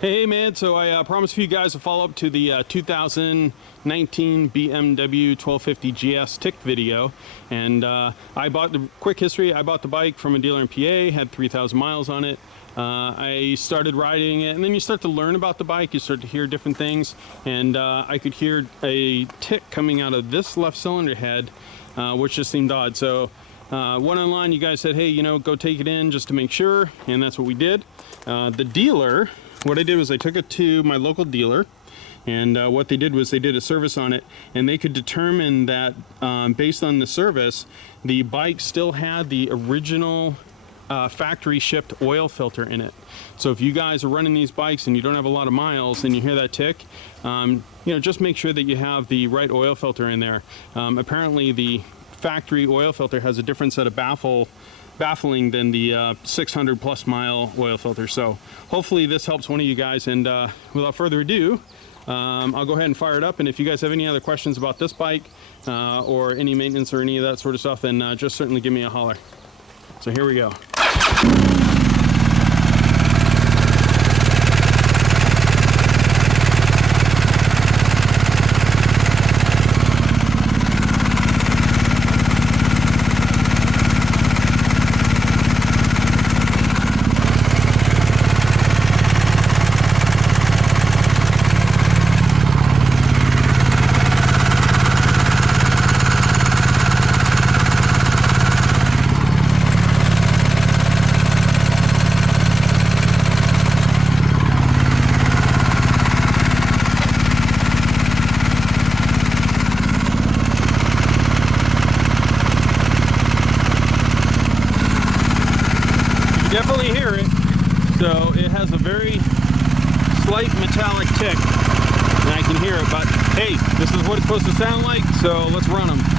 Hey man, so I promised you guys a follow-up to the 2019 BMW 1250 GS tick video, and I bought the quick history. I bought the bike from a dealer in PA, had 3,000 miles on it. I started riding it, and then you start to learn about the bike, you start to hear different things, and I could hear a tick coming out of this left cylinder head, which just seemed odd. So one online, you guys said, hey, you know, go take it in just to make sure, and that's what we did. The dealer, what I did was I took it to my local dealer, and what they did was they did a service on it, and they could determine that based on the service, the bike still had the original factory shipped oil filter in it. So if you guys are running these bikes and you don't have a lot of miles and you hear that tick, you know, just make sure that you have the right oil filter in there. Apparently the factory oil filter has a different set of baffling than the 600 plus mile oil filter. So hopefully this helps one of you guys, and without further ado, I'll go ahead and fire it up. And if you guys have any other questions about this bike or any maintenance or any of that sort of stuff, then just certainly give me a holler. So here we go. Definitely hear it. So it has a very slight metallic tick, and I can hear it, but hey, this is what it's supposed to sound like, so let's run them.